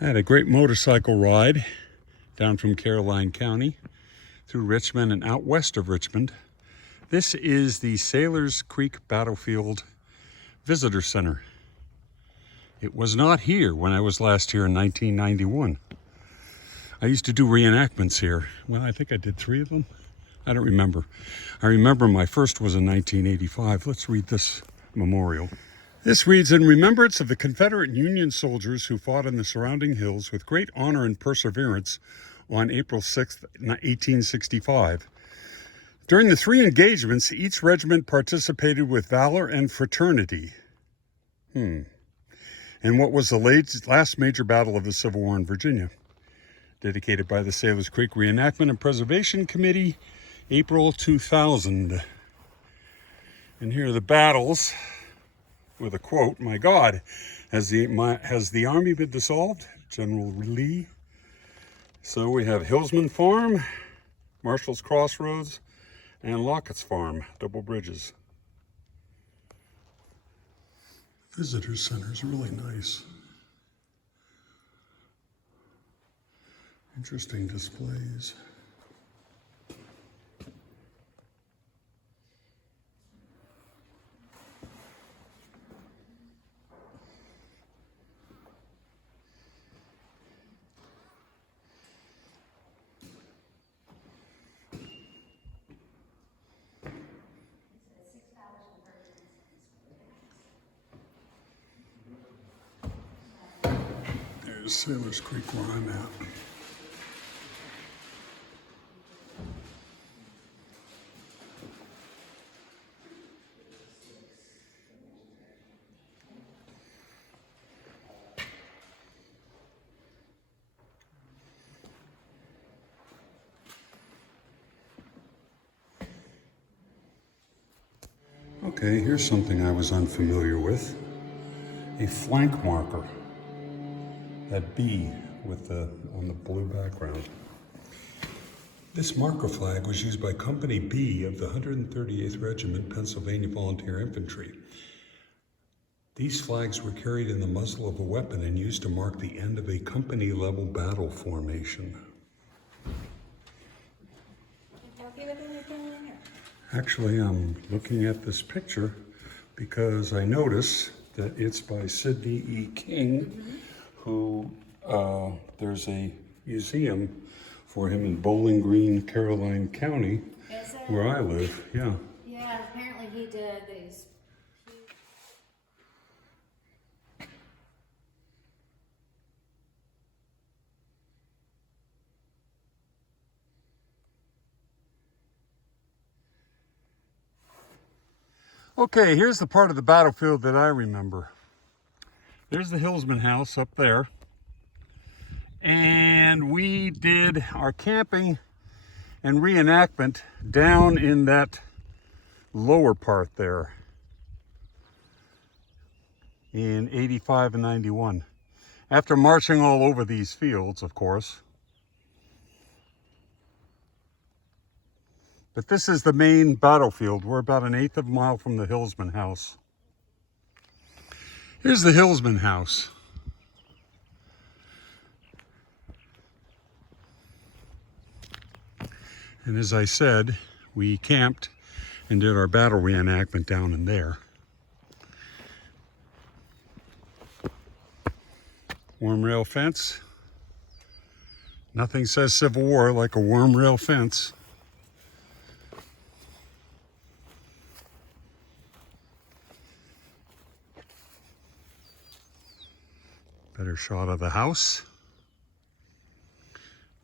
I had a great motorcycle ride down from Caroline County through Richmond and out west of Richmond. This is the Saylor's Creek Battlefield Visitor Center. It was not here when I was last here in 1991. I used to do reenactments here. Well, I think I did 3 of them. I don't remember. I remember my first was in 1985. Let's read this memorial. This reads, "In remembrance of the Confederate and Union soldiers who fought in the surrounding hills with great honor and perseverance on April 6, 1865. During the 3 engagements, each regiment participated with valor and fraternity. And what was the last major battle of the Civil War in Virginia? Dedicated by the Saylor's Creek Reenactment and Preservation Committee, April 2000. And here are the battles with a quote, "My God, has the army been dissolved?" General Lee. So we have Hillsman Farm, Marshall's Crossroads, and Lockett's Farm, Double Bridges. Visitor Center is really nice. Interesting displays. There's Saylor's Creek where I'm at. Okay, here's something I was unfamiliar with. A flank marker. That B with on the blue background. This marker flag was used by Company B of the 138th Regiment, Pennsylvania Volunteer Infantry. These flags were carried in the muzzle of a weapon and used to mark the end of a company-level battle formation. Actually, I'm looking at this picture because I notice that it's by Sidney E. King, who there's a museum for him in Bowling Green, Caroline County, where I live. Yeah. Yeah, apparently he did these. Okay, here's the part of the battlefield that I remember. There's the Hillsman house up there. And we did our camping and reenactment down in that lower part there in 85 and 91. After marching all over these fields, of course. But this is the main battlefield. We're about 1/8 of a mile from the Hillsman house. Here's the Hillsman house. And as I said, we camped and did our battle reenactment down in there. Worm rail fence. Nothing says Civil War like a worm rail fence. Better shot of the house,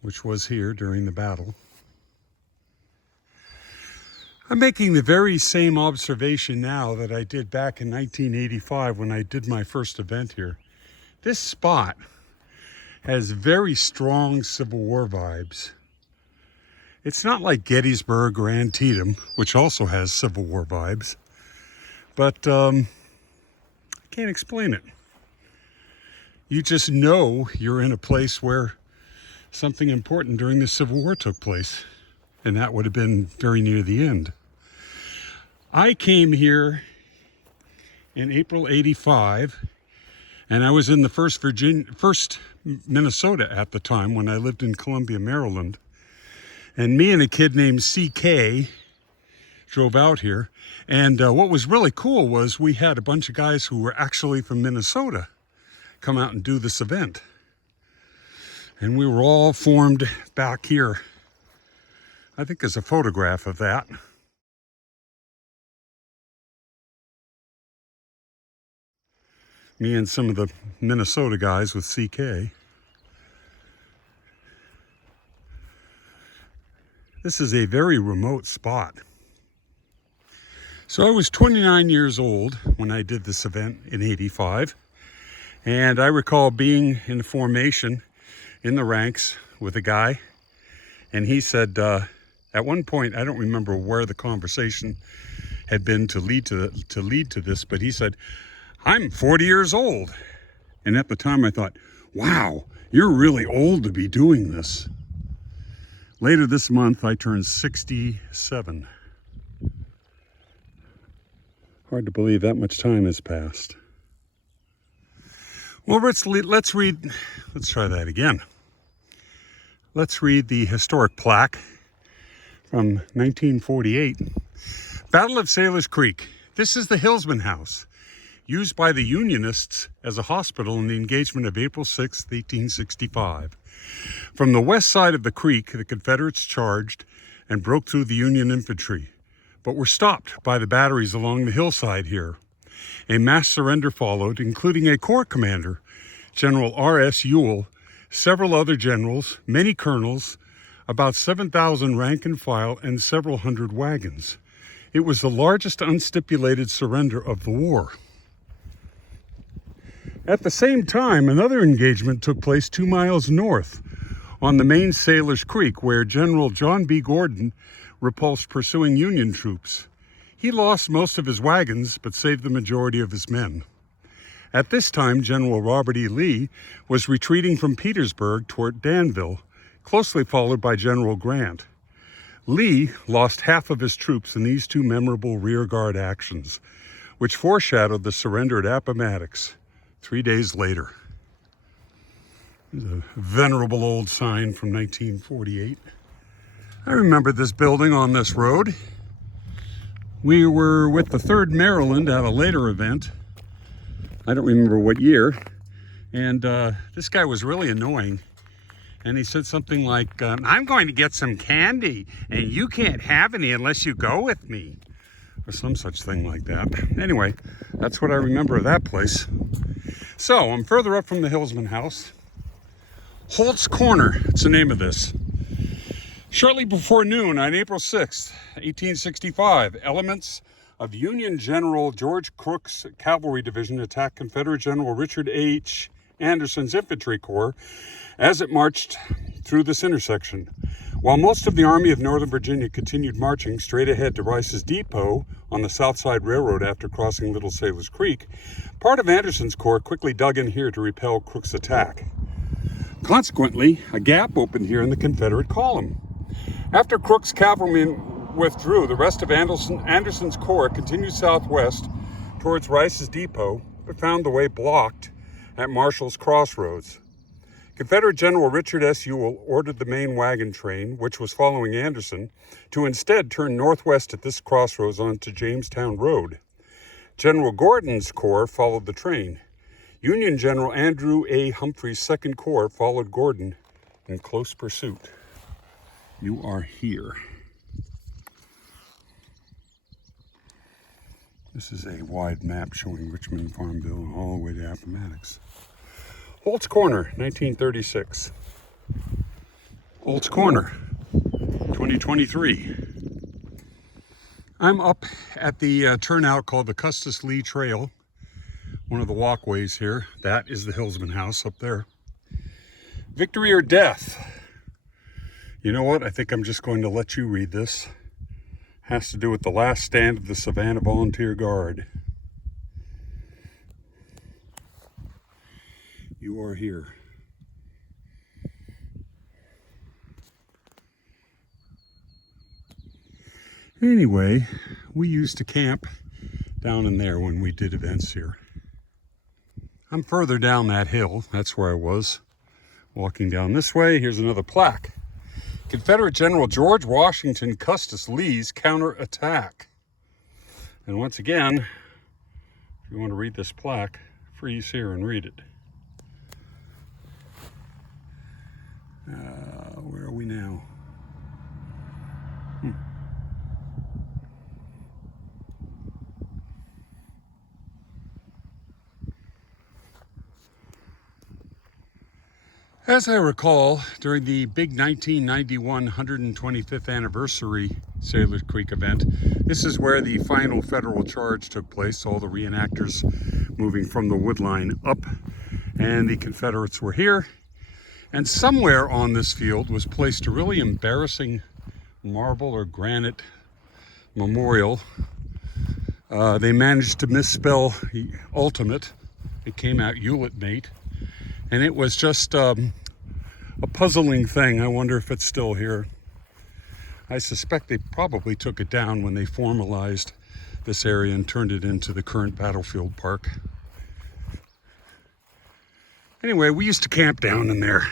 which was here during the battle. I'm making the very same observation now that I did back in 1985 when I did my first event here. This spot has very strong Civil War vibes. It's not like Gettysburg or Antietam, which also has Civil War vibes, but I can't explain it. You just know you're in a place where something important during the Civil War took place, and that would have been very near the end. I came here in April '85 And I was in the first Minnesota at the time when I lived in Columbia, Maryland. And me and a kid named CK drove out here. And what was really cool was we had a bunch of guys who were actually from Minnesota come out and do this event. And we were all formed back here. I think there's a photograph of that. Me and some of the Minnesota guys with CK. This is a very remote spot. So I was 29 years old when I did this event in '85. And I recall being in formation in the ranks with a guy. And he said, at one point, I don't remember where the conversation had been to lead to this, but he said, "I'm 40 years old." And at the time I thought, wow, you're really old to be doing this. Later this month, I turned 67. Hard to believe that much time has passed. Well, let's try that again. Let's read the historic plaque from 1948. Battle of Saylor's Creek. This is the Hillsman House, used by the Unionists as a hospital in the engagement of April 6, 1865. From the west side of the creek, the Confederates charged and broke through the Union infantry, but were stopped by the batteries along the hillside here. A mass surrender followed, including a corps commander, General R.S. Ewell, several other generals, many colonels, about 7,000 rank and file, and several hundred wagons. It was the largest unstipulated surrender of the war. At the same time, another engagement took place 2 miles north on the main Saylor's Creek, where General John B. Gordon repulsed pursuing Union troops. He lost most of his wagons, but saved the majority of his men. At this time, General Robert E. Lee was retreating from Petersburg toward Danville, closely followed by General Grant. Lee lost half of his troops in these two memorable rearguard actions, which foreshadowed the surrender at Appomattox 3 days later. There's a venerable old sign from 1948. I remember this building on this road. We were with the 3rd Maryland at a later event. I don't remember what year. And this guy was really annoying. And he said something like, "I'm going to get some candy, and you can't have any unless you go with me." Or some such thing like that. Anyway, that's what I remember of that place. So, I'm further up from the Hillsman House. Holt's Corner, it's the name of this. Shortly before noon on April 6th, 1865, elements of Union General George Crook's Cavalry Division attacked Confederate General Richard H. Anderson's Infantry Corps as it marched through this intersection. While most of the Army of Northern Virginia continued marching straight ahead to Rice's Depot on the South Side Railroad after crossing Little Saylor's Creek, part of Anderson's corps quickly dug in here to repel Crook's attack. Consequently, a gap opened here in the Confederate column. After Crook's cavalrymen withdrew, the rest of Anderson's corps continued southwest towards Rice's Depot, but found the way blocked at Marshall's Crossroads. Confederate General Richard S. Ewell ordered the main wagon train, which was following Anderson, to instead turn northwest at this crossroads onto Jamestown Road. General Gordon's corps followed the train. Union General Andrew A. Humphrey's 2nd Corps followed Gordon in close pursuit. You are here. This is a wide map showing Richmond, Farmville, all the way to Appomattox. Holt's Corner, 1936. Holt's Corner, 2023. I'm up at the turnout called the Custis Lee Trail, one of the walkways here. That is the Hillsman House up there. Victory or death? You know what? I think I'm just going to let you read this. Has to do with the last stand of the Savannah Volunteer Guard. You are here. Anyway, we used to camp down in there when we did events here. I'm further down that hill. That's where I was. Walking down this way, here's another plaque. Confederate General George Washington Custis Lee's counterattack. And once again, if you want to read this plaque, freeze here and read it. Where are we now? As I recall, during the big 1991 125th anniversary Saylor Creek event, this is where the final federal charge took place, all the reenactors moving from the wood line up, and the Confederates were here. And somewhere on this field was placed a really embarrassing marble or granite memorial. They managed to misspell ultimate. It came out Hewlett-mate. And it was just a puzzling thing. I wonder if it's still here. I suspect they probably took it down when they formalized this area and turned it into the current battlefield park. Anyway, we used to camp down in there.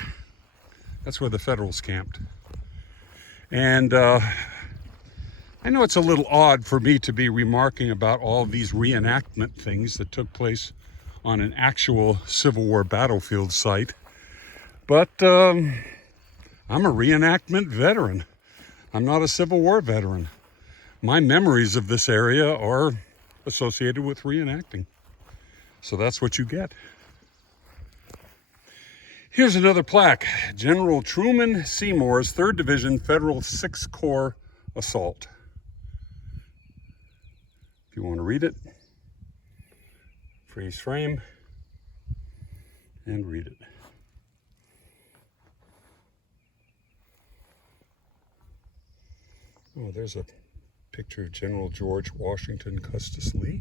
That's where the Federals camped. And I know it's a little odd for me to be remarking about all these reenactment things that took place on an actual Civil War battlefield site, but I'm a reenactment veteran. I'm not a Civil War veteran. My memories of this area are associated with reenacting. So that's what you get. Here's another plaque. General Truman Seymour's 3rd Division Federal 6th Corps Assault. If you want to read it, freeze frame and read it. Oh, there's a picture of General George Washington Custis Lee.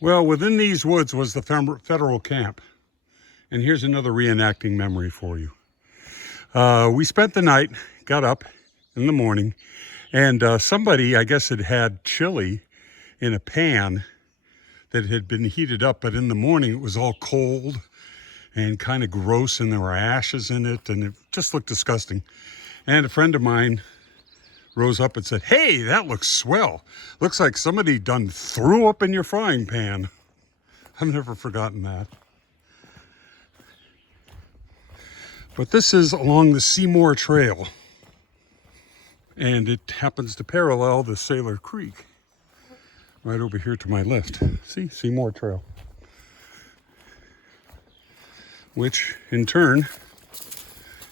Well, within these woods was the federal camp. And here's another reenacting memory for you. We spent the night, got up in the morning, and somebody, I guess, had chili in a pan that had been heated up, but in the morning it was all cold and kind of gross, and there were ashes in it, and it just looked disgusting. And a friend of mine rose up and said, "Hey, that looks swell. Looks like somebody done threw up in your frying pan." I've never forgotten that. But this is along the Seymour Trail, and it happens to parallel the Saylor Creek right over here to my left. See, Seymour Trail, which in turn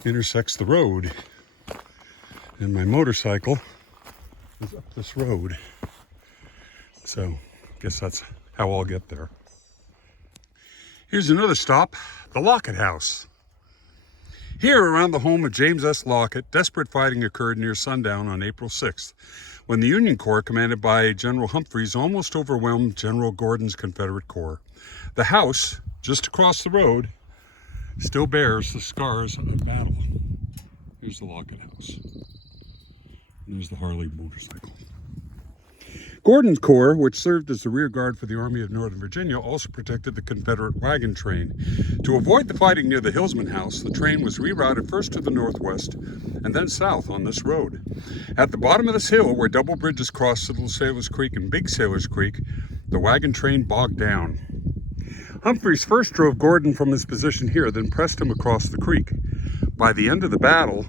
intersects the road. And my motorcycle is up this road. So I guess that's how I'll get there. Here's another stop, the Lockett House. Here around the home of James S. Lockett, desperate fighting occurred near sundown on April 6th, when the Union Corps, commanded by General Humphreys, almost overwhelmed General Gordon's Confederate Corps. The house, just across the road, still bears the scars of battle. Here's the Lockett House. And there's the Harley motorcycle. Gordon's Corps, which served as the rear guard for the Army of Northern Virginia, also protected the Confederate wagon train. To avoid the fighting near the Hillsman House, the train was rerouted first to the northwest and then south on this road. At the bottom of this hill, where double bridges crossed Little Sailor's Creek and Big Sailor's Creek, the wagon train bogged down. Humphreys first drove Gordon from his position here, then pressed him across the creek. By the end of the battle,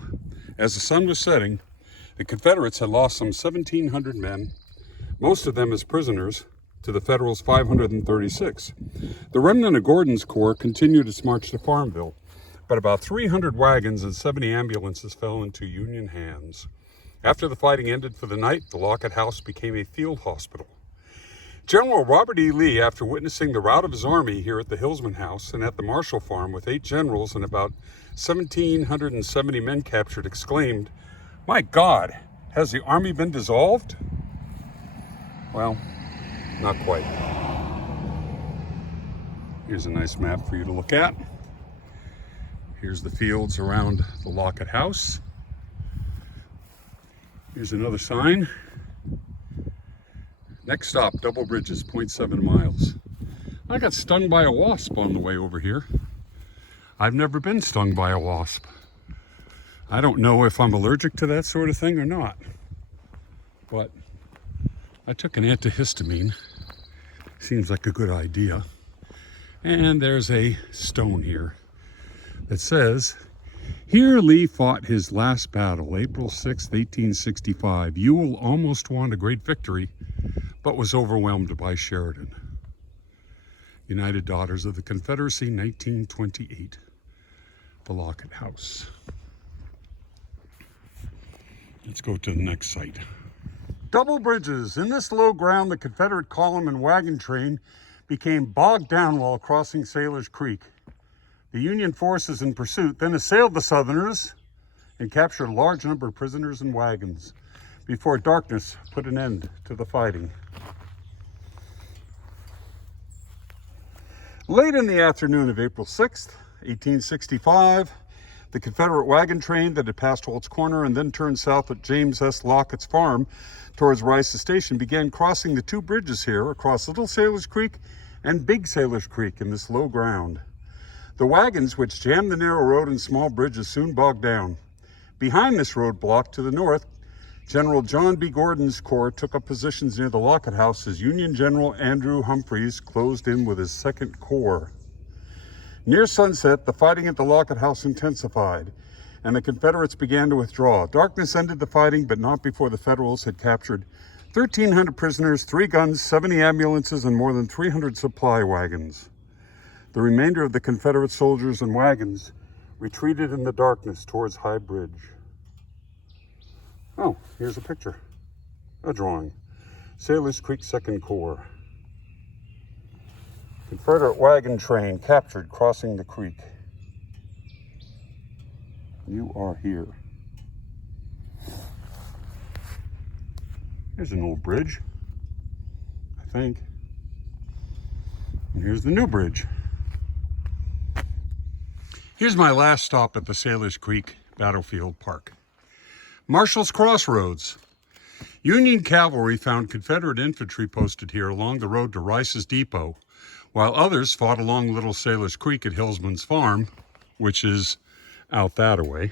as the sun was setting, the Confederates had lost some 1,700 men, most of them as prisoners, to the Federals' 536. The remnant of Gordon's Corps continued its march to Farmville, but about 300 wagons and 70 ambulances fell into Union hands. After the fighting ended for the night, the Lockett House became a field hospital. General Robert E. Lee, after witnessing the rout of his army here at the Hillsman House and at the Marshall Farm with 8 generals and about 1,770 men captured, exclaimed, "My God, has the army been dissolved?" Well, not quite. Here's a nice map for you to look at. Here's the fields around the Lockett House. Here's another sign. Next stop, Double Bridges, 0.7 miles. I got stung by a wasp on the way over here. I've never been stung by a wasp. I don't know if I'm allergic to that sort of thing or not, but I took an antihistamine. Seems like a good idea. And there's a stone here that says, "Here Lee fought his last battle, April 6th, 1865. Ewell almost won a great victory, but was overwhelmed by Sheridan." United Daughters of the Confederacy, 1928. The Lockett House. Let's go to the next site. Double Bridges. In this low ground, the Confederate column and wagon train became bogged down while crossing Saylor's Creek. The Union forces in pursuit then assailed the Southerners and captured a large number of prisoners and wagons before darkness put an end to the fighting. Late in the afternoon of April 6th, 1865, the Confederate wagon train that had passed Holt's Corner and then turned south at James S. Lockett's farm towards Rice's Station began crossing the two bridges here across Little Sailor's Creek and Big Sailor's Creek in this low ground. The wagons, which jammed the narrow road and small bridges, soon bogged down. Behind this roadblock to the north, General John B. Gordon's corps took up positions near the Lockett House as Union General Andrew Humphreys closed in with his 2nd Corps. Near sunset, the fighting at the Lockett House intensified, and the Confederates began to withdraw. Darkness ended the fighting, but not before the Federals had captured 1,300 prisoners, 3 guns, 70 ambulances, and more than 300 supply wagons. The remainder of the Confederate soldiers and wagons retreated in the darkness towards High Bridge. Oh, here's a picture, a drawing. Sailor's Creek 2nd Corps. Confederate wagon train captured crossing the creek. You are here. Here's an old bridge, I think. And here's the new bridge. Here's my last stop at the Sailor's Creek Battlefield Park. Marshall's Crossroads. Union cavalry found Confederate infantry posted here along the road to Rice's Depot, while others fought along Little Sailor's Creek at Hillsman's Farm, which is out that way.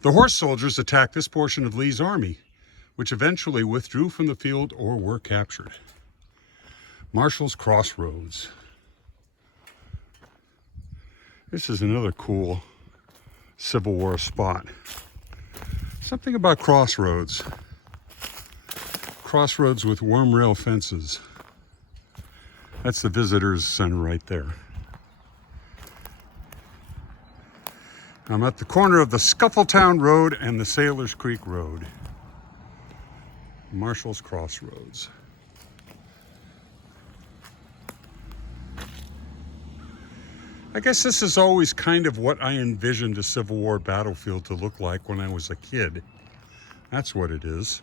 The horse soldiers attacked this portion of Lee's army, which eventually withdrew from the field or were captured. Marshall's Crossroads. This is another cool Civil War spot. Something about crossroads. Crossroads with worm rail fences. That's the visitors center right there. I'm at the corner of the Scuffletown Road and the Sailor's Creek Road. Marshall's Crossroads. I guess this is always kind of what I envisioned a Civil War battlefield to look like when I was a kid. That's what it is.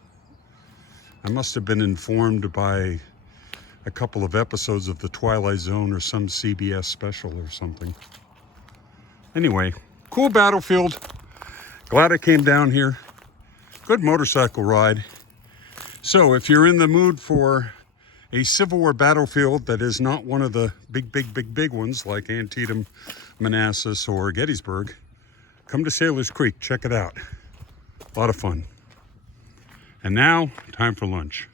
I must have been informed by a couple of episodes of The Twilight Zone or some CBS special or something. Anyway, cool battlefield. Glad I came down here. Good motorcycle ride. So if you're in the mood for a Civil War battlefield that is not one of the big ones like Antietam, Manassas, or Gettysburg, come to Sailor's Creek, check it out. A lot of fun. And now, time for lunch.